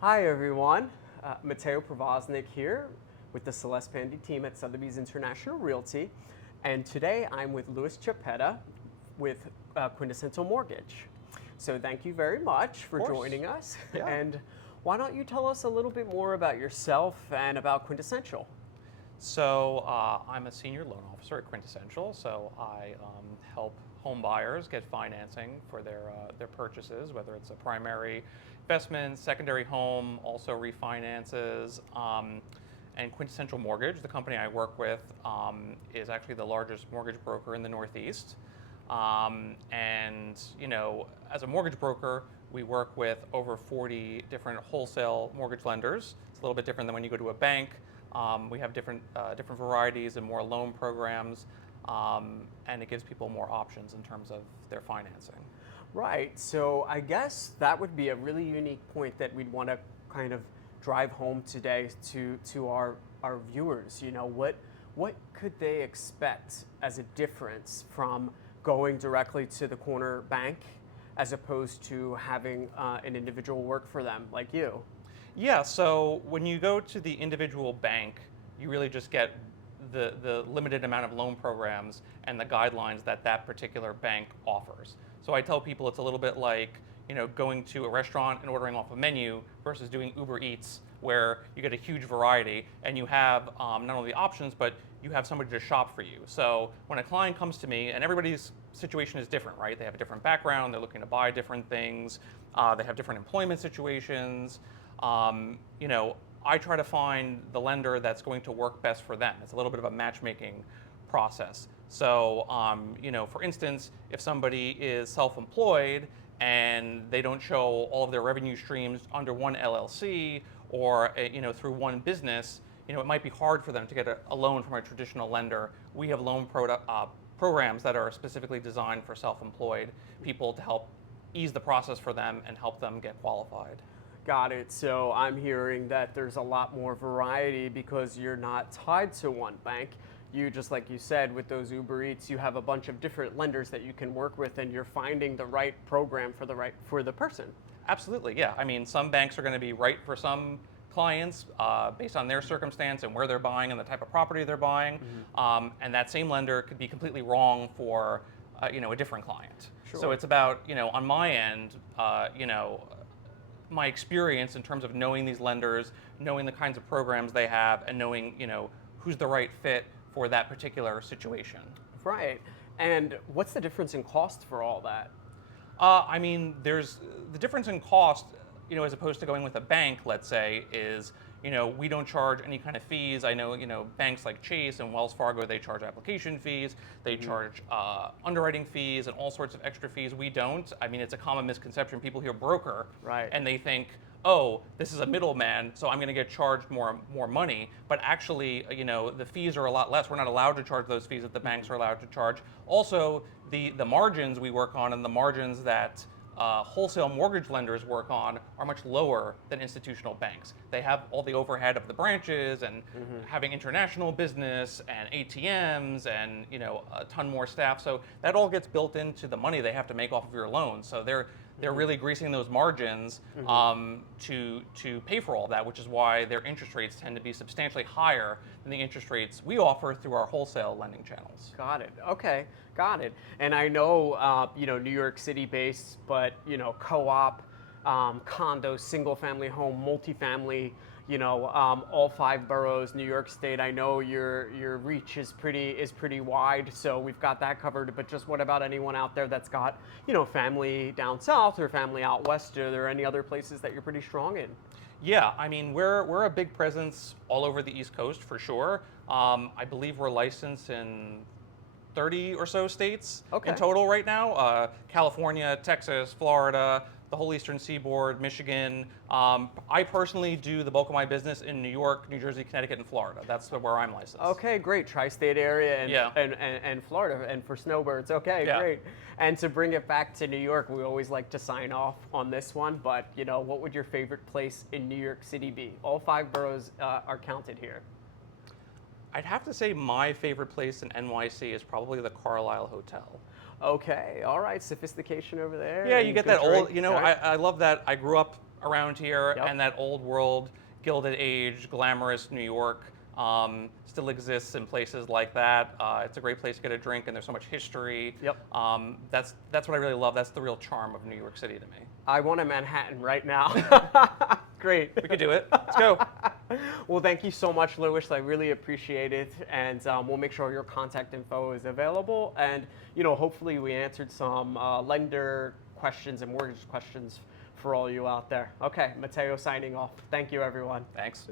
Hi everyone, Matteo Provoznik here with the Celeste Pandy team at Sotheby's International Realty, and today I'm with Louis Chiappetta with Quintessential Mortgage. So thank you very much for joining us, Yeah. and why don't you tell us a little bit more about yourself and about Quintessential? So I'm a senior loan officer at Quintessential. So I help home buyers get financing for their purchases, whether it's a primary investment, secondary home, also refinances. And Quintessential Mortgage, the company I work with, is actually the largest mortgage broker in the Northeast. And as a mortgage broker, we work with over 40 different wholesale mortgage lenders. It's a little bit different than when you go to a bank. We have different varieties and more loan programs, and it gives people more options in terms of their financing. Right, so I guess that would be a really unique point that we'd want to kind of drive home today to our viewers. What could they expect as a difference from going directly to the corner bank as opposed to having an individual work for them like you? Yeah, so when you go to the individual bank, you really just get the limited amount of loan programs and the guidelines that that particular bank offers. So I tell people it's a little bit like going to a restaurant and ordering off a menu versus doing Uber Eats, where you get a huge variety and you have not only the options, but you have somebody to shop for you. So when a client comes to me, and everybody's situation is different, right? They have a different background, they're looking to buy different things, they have different employment situations. I try to find the lender that's going to work best for them. It's a little bit of a matchmaking process. So, for instance, if somebody is self-employed and they don't show all of their revenue streams under one LLC or through one business, it might be hard for them to get a loan from a traditional lender. We have loan programs that are specifically designed for self-employed people to help ease the process for them and help them get qualified. Got it. So I'm hearing that there's a lot more variety because you're not tied to one bank. You, just like you said, with those Uber Eats, you have a bunch of different lenders that you can work with, and you're finding the right program for the person. Absolutely, yeah. I mean, some banks are going to be right for some clients based on their circumstance and where they're buying and the type of property they're buying, and that same lender could be completely wrong for a different client. Sure. So it's about on my end, my experience in terms of knowing these lenders, knowing the kinds of programs they have, and knowing who's the right fit for that particular situation. Right. And what's the difference in cost for all that? I mean, there's the difference in cost, as opposed to going with a bank, let's say, is, we don't charge any kind of fees. I know, banks like Chase and Wells Fargo, they charge application fees, they charge underwriting fees and all sorts of extra fees. We don't. I mean, it's a common misconception. People hear broker, Right. and they think, oh, this is a middleman, so I'm going to get charged more money. But actually, the fees are a lot less. We're not allowed to charge those fees that the banks are allowed to charge. Also, the margins we work on and the margins that wholesale mortgage lenders work on are much lower than institutional banks. They have all the overhead of the branches and having international business and ATMs and a ton more staff. So that all gets built into the money they have to make off of your loan. So they're really greasing those margins to pay for all that, which is why their interest rates tend to be substantially higher than the interest rates we offer through our wholesale lending channels. Got it. Okay, got it. And I know, New York City based, but co-op, condos, single-family home, multifamily, all five boroughs, New York State. I know your reach is pretty wide, so we've got that covered. But just what about anyone out there that's got family down south or family out west? Are there any other places that you're pretty strong in? Yeah, I mean, we're a big presence all over the East Coast for sure. I believe we're licensed in 30 or so states Okay. in total right now. California, Texas, Florida, the whole Eastern Seaboard, Michigan. I personally do the bulk of my business in New York, New Jersey, Connecticut, and Florida. That's where I'm licensed. Okay, great. Tri-state area and, Yeah. and Florida, and for snowbirds. Okay, Yeah. great. And to bring it back to New York, we always like to sign off on this one, but what would your favorite place in New York City be? All five boroughs are counted here. I'd have to say my favorite place in NYC is probably the Carlisle Hotel. Okay, all right, sophistication over there. Yeah, and you get good that old, drink, right? I love that. I grew up around here, Yep. and that old world, Gilded Age, glamorous New York still exists in places like that. It's a great place to get a drink, and there's so much history. Yep. That's what I really love. That's the real charm of New York City to me. I want a Manhattan right now. Great. We could do it. Let's go. Well, thank you so much, Lewis. I really appreciate it, and we'll make sure your contact info is available. And hopefully, we answered some lender questions and mortgage questions for all you out there. Okay, Matteo signing off. Thank you, everyone. Thanks.